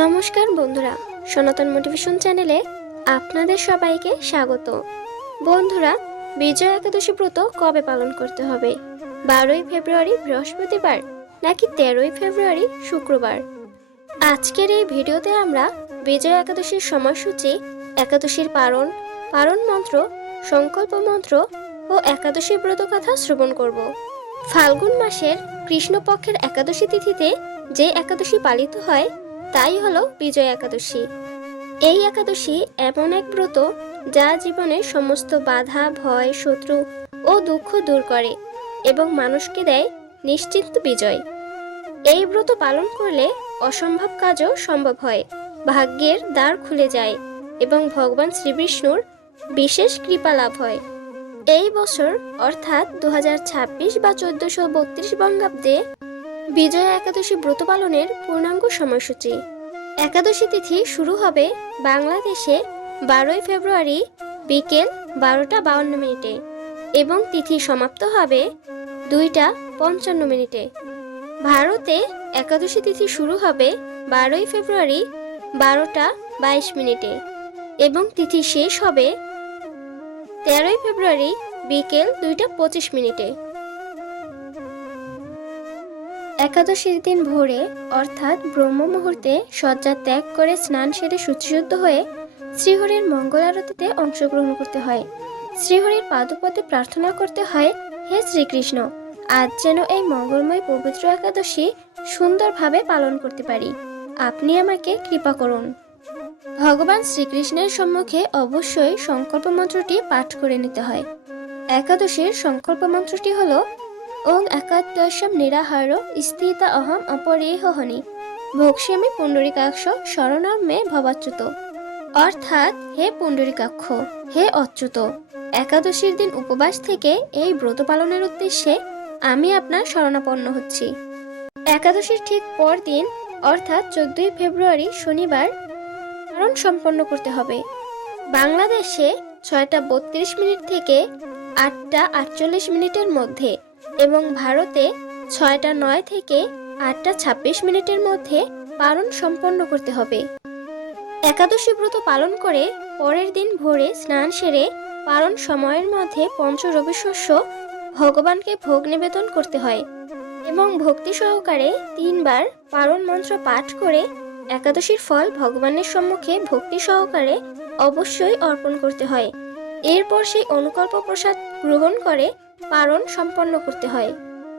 নমস্কার বন্ধুরা, সনাতন মোটিভেশন চ্যানেলে আপনাদের সবাইকে স্বাগত। বন্ধুরা, বিজয়া একাদশী ব্রত কবে পালন করতে হবে? 12ই ফেব্রুয়ারি বৃহস্পতিবার নাকি 13ই ফেব্রুয়ারি শুক্রবার? আজকের এই ভিডিওতে আমরা বিজয়া একাদশীর সময়সূচি, একাদশীর পারণ মন্ত্র, সংকল্প মন্ত্র ও একাদশী ব্রত কথা শ্রবণ করব। ফাল্গুন মাসের কৃষ্ণপক্ষের একাদশী তিথিতে যে একাদশী পালিত হয় তাই হলো বিজয়া একাদশী। এই একাদশী এমন এক ব্রত যা জীবনের সমস্ত বাধা, ভয়, শত্রু ও দুঃখ দূর করে এবং মানুষকে দেয় নিশ্চিন্ত বিজয়। এই ব্রত পালন করলে অসম্ভব কাজও সম্ভব হয়, ভাগ্যের দ্বার খুলে যায় এবং ভগবান শ্রীবিষ্ণুর বিশেষ কৃপা লাভ হয়। এই বছর অর্থাৎ 2026 বা 1432 বঙ্গাব্দে বিজয়া একাদশী ব্রত পালনের পূর্ণাঙ্গ সময়সূচি। একাদশী তিথি শুরু হবে বাংলাদেশে 12ই ফেব্রুয়ারি বিকেল 12:52 এবং তিথি সমাপ্ত হবে 2:55। ভারতে একাদশী তিথি শুরু হবে 12ই ফেব্রুয়ারি 12:22 এবং তিথি শেষ হবে 13ই ফেব্রুয়ারি বিকেল 2:25। একাদশীর দিন ভোরে অর্থাৎ ব্রহ্ম মুহূর্তে শয্যা ত্যাগ করে স্নান সেরে শুচিশুদ্ধ হয়ে শ্রীহরির মঙ্গল আরতিতে অংশগ্রহণ করতে হয়। শ্রীহরির পাদপদে প্রার্থনা করতে হয়, হে শ্রীকৃষ্ণ, আজ যেন এই মঙ্গলময় পবিত্র একাদশী সুন্দরভাবে পালন করতে পারি, আপনি আমাকে কৃপা করুন। ভগবান শ্রীকৃষ্ণের সম্মুখে অবশ্যই সংকল্প মন্ত্রটি পাঠ করে নিতে হয়। একাদশীর সংকল্প মন্ত্রটি হলো ওং একাদশম নিরাহার স্থিতা অহম অপরেহনি ভোক্ষ্যামি পুণ্ডরিকাক্ষ শরণম মে ভবাচ্যুত। অর্থাৎ, হে পুণ্ডরিকাক্ষ, হে অচ্যুত, একাদশীর দিন উপবাস থেকে এই ব্রত পালনের উদ্দেশ্যে আমি আপনার শরণাপন্ন হচ্ছি। একাদশীর ঠিক পর দিন অর্থাৎ 14ই ফেব্রুয়ারি শনিবার পারণ সম্পন্ন করতে হবে। বাংলাদেশে 6:32 থেকে 8:48 মধ্যে এবং ভারতে 6:09 থেকে 8:26 মধ্যে পারণ সম্পন্ন করতে হবে। একাদশী ব্রত পালন করে পরের দিন ভোরে স্নান সেরে পারণ সময়ের মধ্যে পঞ্চরবি শস্য ভগবানকে ভোগ নিবেদন করতে হয় এবং ভক্তি সহকারে 3 বার পারণ মন্ত্র পাঠ করে একাদশীর ফল ভগবানের সম্মুখে ভক্তি সহকারে অবশ্যই অর্পণ করতে হয়। এরপর সেই অনুকল্প প্রসাদ গ্রহণ করে পারণ সম্পন্ন করতে হয়,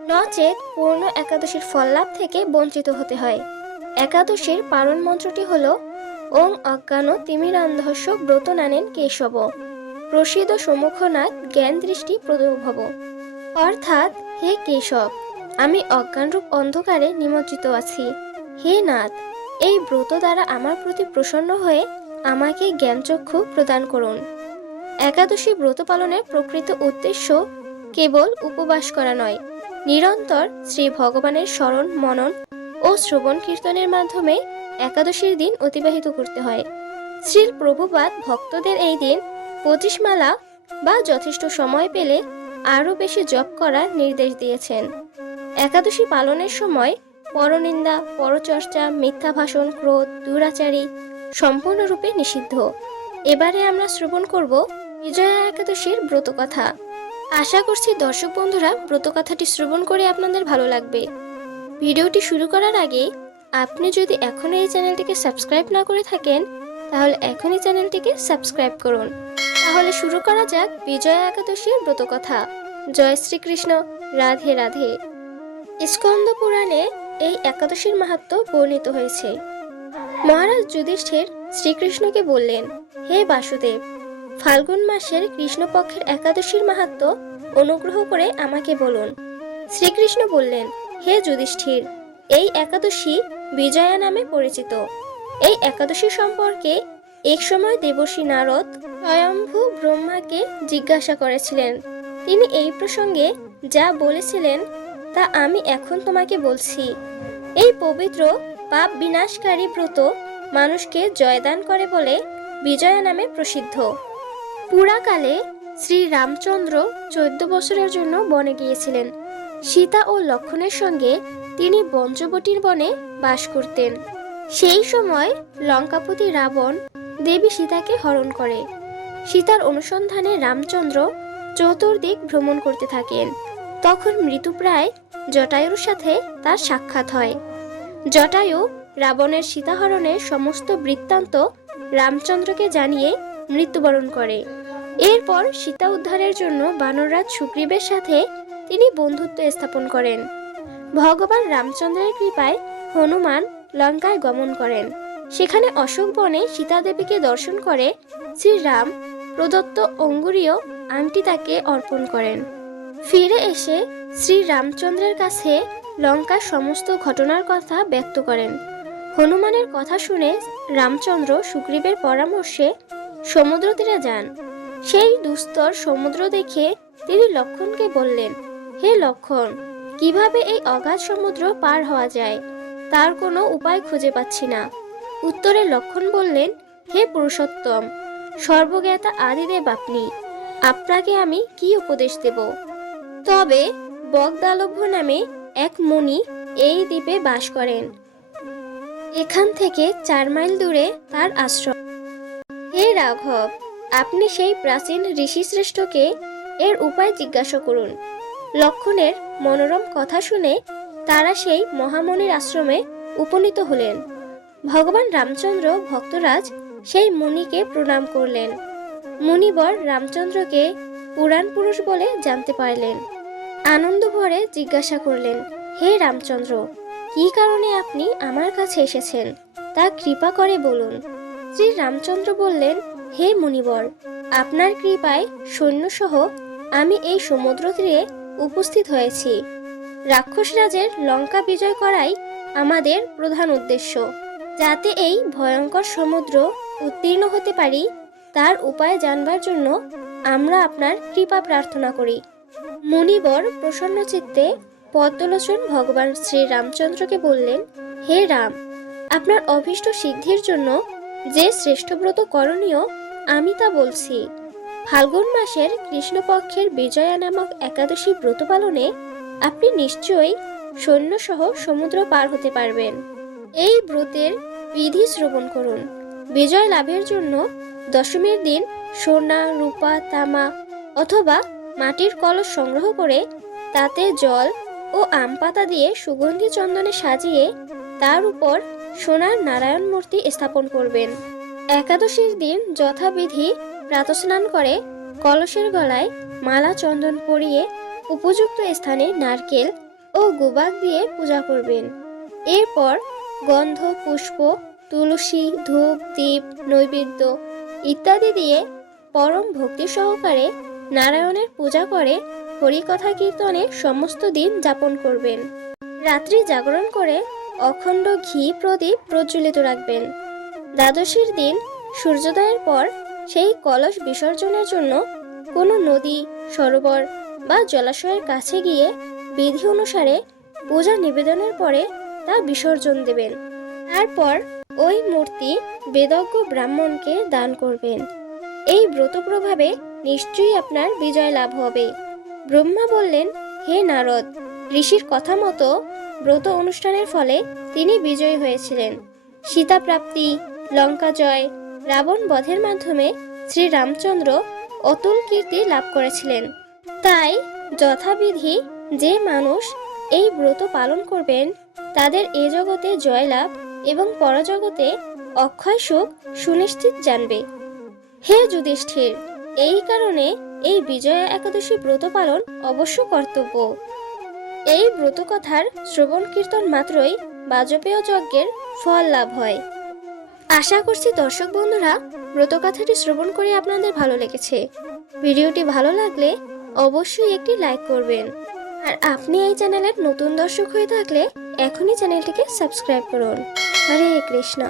নচেত পূর্ণ একাদশীর ফল লাভ থেকে বঞ্চিত হতে হয়। একাদশীর পারণ মন্ত্রটি হল ওং অজ্ঞান তিমিরান্ধস্য ব্রত নানেন কেশব প্রসিদ সম্মুখনাথ জ্ঞান দৃষ্টি প্রদভব। অর্থাৎ, হে কেশব, আমি অজ্ঞানরূপ অন্ধকারে নিমজ্জিত আছি, হে নাথ, এই ব্রত দ্বারা আমার প্রতি প্রসন্ন হয়ে আমাকে জ্ঞানচক্ষু প্রদান করুন। একাদশী ব্রত পালনের প্রকৃত উদ্দেশ্য কেবল উপবাস করা নয়, নিরন্তর শ্রী ভগবানের স্মরণ, মনন ও শ্রবণ কীর্তনের মাধ্যমে একাদশীর দিন অতিবাহিত করতে হয়। শ্রীল প্রভুপাদ ভক্তদের এই দিন 25 মালা বা যথেষ্ট সময় পেলে আরও বেশি জপ করার নির্দেশ দিয়েছেন। একাদশী পালনের সময় পরনিন্দা, পরচর্চা, মিথ্যা ভাষণ, ক্রোধ, দুরাচারী সম্পূর্ণরূপে নিষিদ্ধ। এবারে আমরা শ্রবণ করব বিজয়া একাদশীর ব্রতকথা। আশা করছি দর্শক বন্ধুরা ব্রতকথাটি শ্রবণ করে আপনাদের ভালো লাগবে। ভিডিওটি শুরু করার আগে আপনি যদি এখনো এই চ্যানেলটিকে সাবস্ক্রাইব না করে থাকেন তাহলে এখনই চ্যানেলটিকে সাবস্ক্রাইব করুন। তাহলে শুরু করা যাক বিজয়া একাদশীর ব্রতকথা। জয় শ্রীকৃষ্ণ, রাধে রাধে। স্কন্দ পুরাণে এই একাদশীর মাহাত্ম্য বর্ণিত হয়েছে। মহারাজ যুধিষ্ঠির শ্রীকৃষ্ণকে বললেন, হে বাসুদেব, ফাল্গুন মাসের কৃষ্ণপক্ষের একাদশীর মাহাত্ম্য অনুগ্রহ করে আমাকে বলুন। শ্রীকৃষ্ণ বললেন, হে যুধিষ্ঠির, এই একাদশী বিজয়া নামে পরিচিত। এই একাদশী সম্পর্কে এক সময় দেবর্ষি নারদ স্বয়ম্ভু ব্রহ্মাকে জিজ্ঞাসা করেছিলেন। তিনি এই প্রসঙ্গে যা বলেছিলেন তা আমি এখন তোমাকে বলছি। এই পবিত্র পাপ বিনাশকারী ব্রত মানুষকে জয়দান করে বলে বিজয়া নামে প্রসিদ্ধ। পুরাকালে শ্রী রামচন্দ্র 14 বছরের জন্য বনে গিয়েছিলেন। সীতা ও লক্ষ্মণের সঙ্গে তিনি পঞ্চবটির বনে বাস করতেন। সেই সময় লঙ্কাপতি রাবণ দেবী সীতাকে হরণ করে। সীতার অনুসন্ধানে রামচন্দ্র চতুর্দিক ভ্রমণ করতে থাকেন। তখন মৃতপ্রায় জটায়ুর সাথে তার সাক্ষাৎ হয়। জটায়ু রাবণের সীতাহরণের সমস্ত বৃত্তান্ত রামচন্দ্রকে জানিয়ে মৃত্যুবরণ করে। এরপর সীতা উদ্ধারের জন্য বানররাজ সুগ্রীবের সাথে তিনি বন্ধুত্ব স্থাপন করেন। ভগবান রামচন্দ্রের কৃপায় হনুমান লঙ্কায় গমন করেন। সেখানে অশোক বনে সীতা দেবীকে দর্শন করে শ্রীরাম প্রদত্ত অঙ্গুরীয় আংটি তাকে অর্পণ করেন। ফিরে এসে শ্রী রামচন্দ্রের কাছে লঙ্কার সমস্ত ঘটনার কথা ব্যক্ত করেন। হনুমানের কথা শুনে রামচন্দ্র সুগ্রীবের পরামর্শে সমুদ্র তীরে যান। সেই দুস্তর সমুদ্র দেখে তিনি লক্ষ্মণকে বললেন, হে লক্ষ্মণ, কিভাবে এই অগাধ সমুদ্র পার হওয়া যায় তার কোনো উপায় খুঁজে পাচ্ছি না। উত্তরে লক্ষ্মণ বললেন, হে পুরুষোত্তম, সর্বজ্ঞাতা আদিদেব আপনি, আপনাকে আমি কি উপদেশ দেব? তবে বগদালভ্য নামে এক মুনি এই দ্বীপে বাস করেন। এখান থেকে 4 মাইল দূরে তার আশ্রম। হে রাঘব, আপনি সেই প্রাচীন ঋষিশ্রেষ্ঠকে এর উপায় জিজ্ঞাসা করুন। লক্ষ্মণের মনোরম কথা শুনে তারা সেই মহামুনির আশ্রমে উপনীত হলেন। ভগবান রামচন্দ্র ভক্তরাজ সেই মুনিকে প্রণাম করলেন। মুনিবর রামচন্দ্রকে পুরাণ পুরুষ বলে জানতে পারলেন। আনন্দ ভরে জিজ্ঞাসা করলেন, হে রামচন্দ্র, কি কারণে আপনি আমার কাছে এসেছেন তা কৃপা করে বলুন। শ্রী রামচন্দ্র বললেন, হে মুনিবর, আপনার কৃপায় সৈন্যসহ আমি এই সমুদ্র তীরে উপস্থিত হয়েছি। রাক্ষসরাজের লঙ্কা বিজয় করাই আমাদের প্রধান উদ্দেশ্য। যাতে এই ভয়ঙ্কর সমুদ্র উত্তীর্ণ হতে পারি তার উপায় জানবার জন্য আমরা আপনার কৃপা প্রার্থনা করি। মুনিবর প্রসন্ন চিত্তে পদ্মলোচন ভগবান শ্রী রামচন্দ্রকে বললেন, হে রাম, আপনার অভীষ্ট সিদ্ধির জন্য যে শ্রেষ্ঠ ব্রত করণীয় আমি তা বলছি। ফাল্গুন মাসের কৃষ্ণপক্ষের বিজয়া নামক একাদশী ব্রত পালনে আপনি নিশ্চয়ই সৈন্যসহ সমুদ্র পার হতে পারবেন। এই ব্রতের বিধি শ্রবণ করুন। বিজয় লাভের জন্য দশমীর দিন সোনা, রূপা, তামা অথবা মাটির কলস সংগ্রহ করে তাতে জল ও আম পাতা দিয়ে সুগন্ধি চন্দনে সাজিয়ে তার উপর সোনার নারায়ণ মূর্তি স্থাপন করবেন। একাদশীর দিন যথাবিধি প্রাতঃস্নান করে কলসের গলায় মালা চন্দন পরিয়ে উপযুক্ত স্থানে নারকেল ও গুবাক দিয়ে পূজা করবেন। এরপর গন্ধ, পুষ্প, তুলসী, ধূপ, দীপ, নৈবেদ্য ইত্যাদি দিয়ে পরম ভক্তি সহকারে নারায়ণের পূজা করে হরিকথা কীর্তনে সমস্ত দিন যাপন করবেন। রাত্রি জাগরণ করে অখণ্ড ঘি প্রদীপ প্রজ্বলিত রাখবেন। দ্বাদশীর দিন সূর্যোদয়ের পর সেই কলস বিসর্জনের জন্য কোনো নদী, সরোবর বা জলাশয়ের কাছে গিয়ে বিধি অনুসারে পূজা নিবেদনের পরে তা বিসর্জন দেবেন। তারপর ওই মূর্তি বেদজ্ঞ ব্রাহ্মণকে দান করবেন। এই ব্রত প্রভাবে নিশ্চয়ই আপনার বিজয় লাভ হবে। ব্রহ্মা বললেন, হে নারদ, ঋষির কথা মতো ব্রত অনুষ্ঠানের ফলে তিনি বিজয়ী হয়েছিলেন। সীতা প্রাপ্তি, লঙ্কা জয়, রাবণ বধের মাধ্যমে শ্রী রামচন্দ্র অতুল কীর্তি লাভ করেছিলেন। তাই যথাবিধি যে মানুষ এই ব্রত পালন করবেন তাদের এ জগতে জয়লাভ এবং পরজগতে অক্ষয় সুখ সুনিশ্চিত জানবে। হে যুধিষ্ঠির, এই কারণে এই বিজয়া একাদশী ব্রত পালন অবশ্য কর্তব্য। এই ব্রত কথার শ্রবণ কীর্তন মাত্রই বাজপেয় যজ্ঞের ফল লাভ হয়। আশা করছি দর্শক বন্ধুরা ব্রতকথাটি শ্রবণ করে আপনাদের ভালো লেগেছে। ভিডিওটি ভালো লাগলে অবশ্যই একটি লাইক করবেন। আর আপনি এই চ্যানেলের নতুন দর্শক হয়ে থাকলে এখনই চ্যানেলটিকে সাবস্ক্রাইব করুন। হরে কৃষ্ণ।